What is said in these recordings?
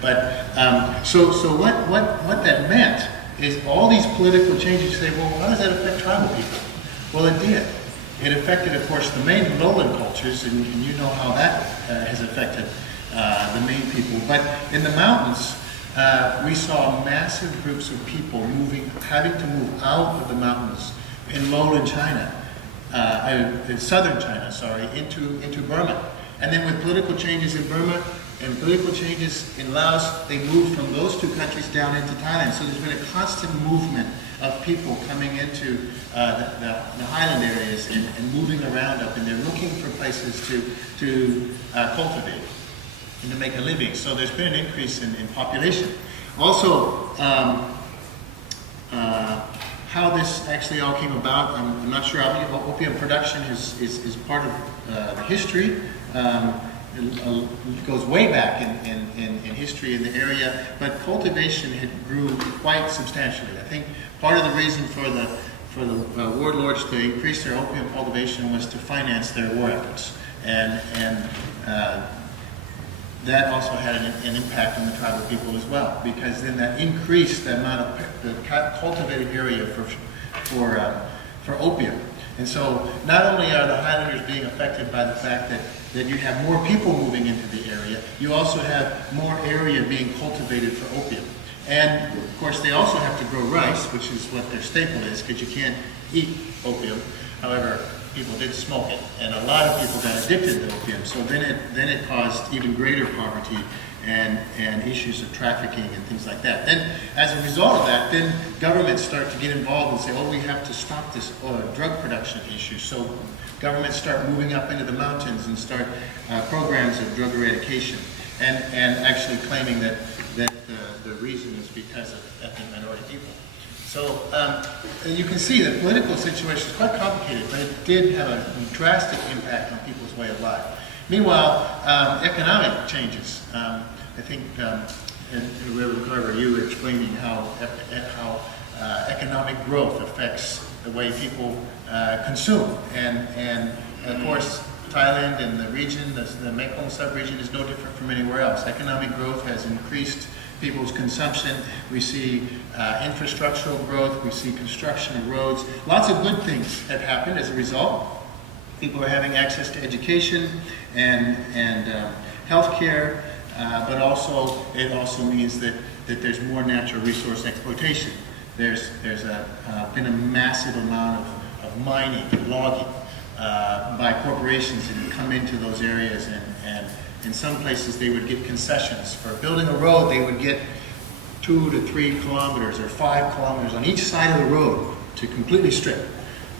But so what that meant is all these political changes. You say, well, how does that affect tribal people? Well, it did. It affected, of course, the main lowland cultures, and you know how that has affected the main people. But in the mountains, we saw massive groups of people having to move out of the mountains in lowland China, in southern China, into Burma. And then with political changes in Burma and political changes in Laos, they moved from those two countries down into Thailand. So there's been a constant movement of people coming into the highland areas and moving around up, and they're looking for places to cultivate and to make a living. So there's been an increase in population. Also, how this actually all came about, I'm not sure. Opium production is part of the history. It goes way back in history in the area, but cultivation had grew quite substantially. I think part of the reason for the warlords to increase their opium cultivation was to finance their war efforts, and that also had an impact on the tribal people as well, because then that increased the amount of the cultivated area for opium. And so not only are the highlanders being affected by the fact that you have more people moving into the area, you also have more area being cultivated for opium. And of course they also have to grow rice, which is what their staple is, because you can't eat opium. However, people did smoke it, and a lot of people got addicted to opium. So then it caused even greater poverty and issues of trafficking and things like that. Then, as a result of that, then governments start to get involved and say, oh, we have to stop this drug production issue. So governments start moving up into the mountains and start programs of drug eradication, and actually claiming that the reason is because of ethnic minority people. So you can see the political situation is quite complicated, but it did have a drastic impact on people's way of life. Meanwhile, economic changes. I think, and Reverend Carver, you were explaining how economic growth affects the way people consume. And of course, Thailand and the region, the Mekong sub-region, is no different from anywhere else. Economic growth has increased people's consumption. We see infrastructural growth. We see construction of roads. Lots of good things have happened as a result. People are having access to education and health care, but it also means that there's more natural resource exploitation. There's been a massive amount of mining, logging by corporations that come into those areas, and in some places they would get concessions. For building a road, they would get 2 to 3 kilometers or 5 kilometers on each side of the road to completely strip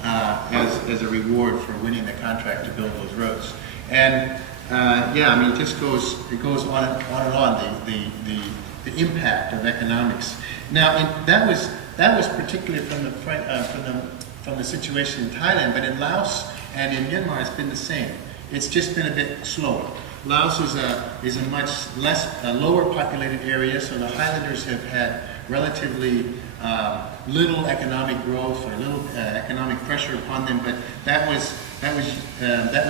as a reward for winning the contract to build those roads. And it just goes on and on, the impact of economics. Now, that was particularly from the situation in Thailand, but in Laos and in Myanmar, it's been the same. It's just been a bit slower. Laos is a much lower populated area, so the highlanders have had relatively little economic growth or little economic pressure upon them, but that was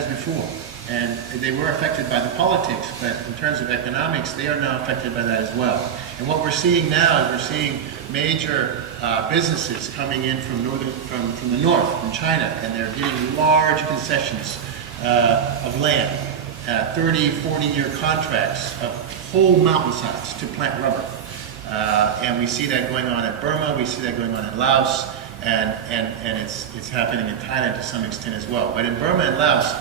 before. And they were affected by the politics, but in terms of economics, they are now affected by that as well. And what we're seeing now is we're seeing major businesses coming in from the north, from China, and they're getting large concessions of land, 30, 40-year contracts of whole mountainsides to plant rubber. And we see that going on in Burma, we see that going on in Laos, and it's happening in Thailand to some extent as well. But in Burma and Laos,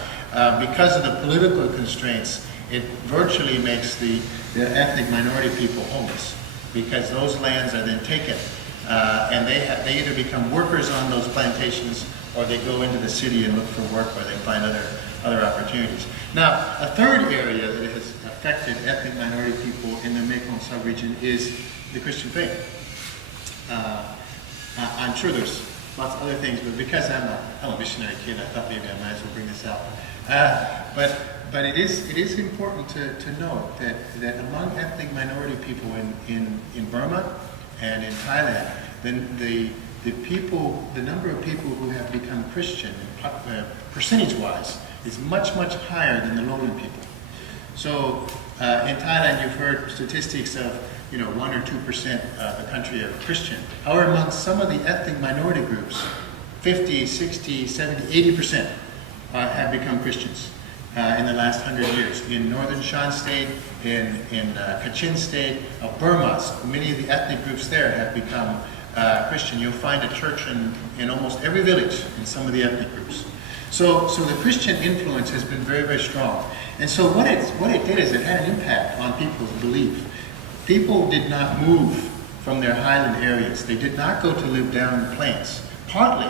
because of the political constraints, it virtually makes the ethnic minority people homeless, because those lands are then taken, and they either become workers on those plantations, or they go into the city and look for work where they find other opportunities. Now, a third area that has affected ethnic minority people in the Mekong sub-region is the Christian faith. I'm sure there's lots of other things, but because I'm a missionary kid, I thought maybe I might as well bring this out. But it is important to note that among ethnic minority people in Burma and in Thailand, the number of people who have become Christian, percentage-wise, is much, much higher than the lowland people. So in Thailand, you've heard statistics of 1 or 2% of the country are Christian. However, among some of the ethnic minority groups, 50, 60, 70, 80% have become Christians in the last 100 years. In northern Shan State, in Kachin State, of Burma, many of the ethnic groups there have become Christian. You'll find a church in almost every village in some of the ethnic groups. So the Christian influence has been very, very strong. And so what it did is it had an impact on people's belief. People did not move from their highland areas. They did not go to live down in the plains, partly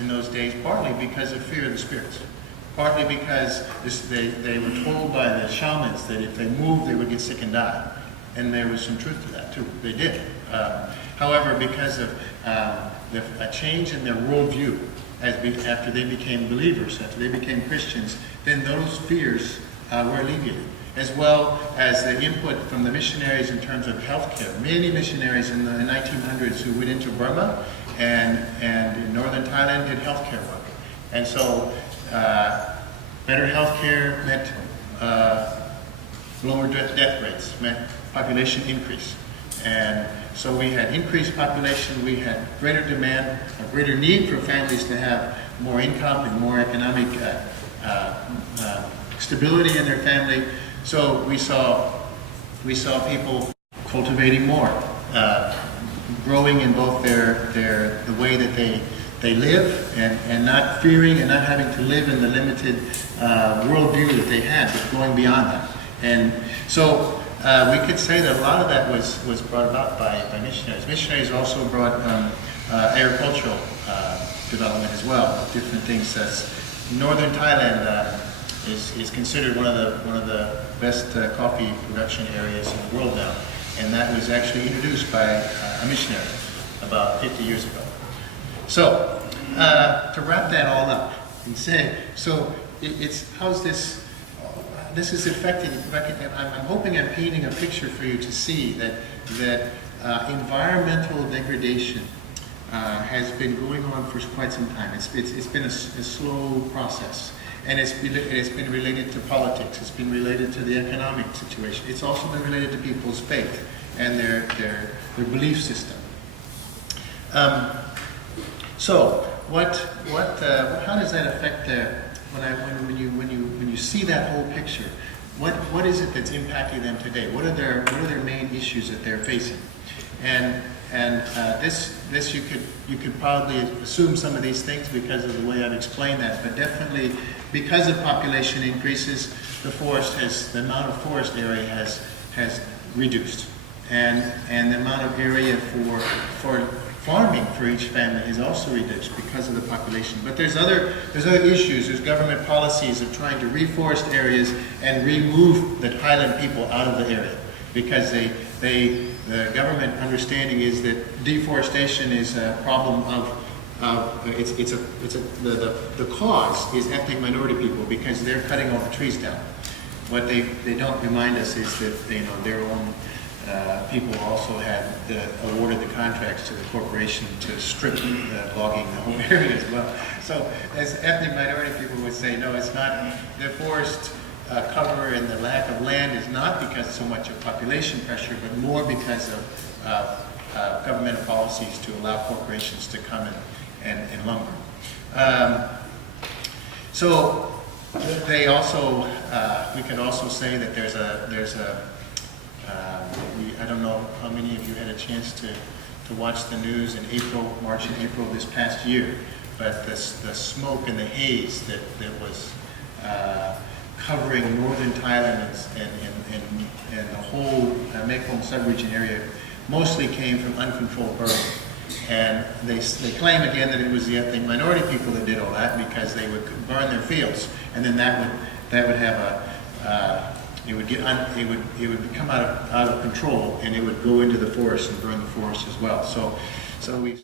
in those days, partly because of fear of the spirits, partly because they were told by the shamans that if they moved, they would get sick and die. And there was some truth to that too. They did. However, because of a change in their worldview, after they became believers, after they became Christians, then those fears were alleviated, as well as the input from the missionaries in terms of healthcare. Many missionaries in the 1900s who went into Burma and in northern Thailand did healthcare work. And so better healthcare meant lower death rates, meant population increase. And so we had increased population, we had greater demand, a greater need for families to have more income and more economic stability in their family. So we saw people cultivating more, growing in both the way that they live and not fearing and not having to live in the limited worldview that they had, but going beyond that. And so we could say that a lot of that was brought about by missionaries. Missionaries also brought agricultural development as well, different things. Northern Thailand is considered one of the best coffee production areas in the world now, and that was actually introduced by a missionary about 50 years ago. So to wrap that all up and say, so how's this? This is affecting. I'm hoping I'm painting a picture for you to see that environmental degradation has been going on for quite some time. It's been a slow process, and it's been related to politics. It's been related to the economic situation. It's also been related to people's faith and their belief system. So how does that affect when you see that whole picture? What is it that's impacting them today? What are their main issues that they're facing? And this you could probably assume some of these things because of the way I've explained that, but definitely because of population increases, the amount of forest area has reduced, and the amount of area for farming for each family is also reduced because of the population. But there's other issues. There's government policies of trying to reforest areas and remove the highland people out of the area, because the government understanding is that deforestation is a problem the cause is ethnic minority people, because they're cutting all the trees down. What they don't remind us is that their own people also had awarded the contracts to the corporation to strip logging the whole area as well. So as ethnic minority people would say, no, it's not. The forest cover and the lack of land is not because so much of population pressure, but more because of governmental policies to allow corporations to come and lumber. So they also, we could also say that there's a I don't know how many of you had a chance to watch the news in March and April this past year, but the smoke and the haze that was covering northern Thailand and the whole Mekong sub-region area mostly came from uncontrolled burning. And they claim again that it was the ethnic minority people that did all that, because they would burn their fields, and then that would have it would come out of control, and it would go into the forest and burn the forest as well. So we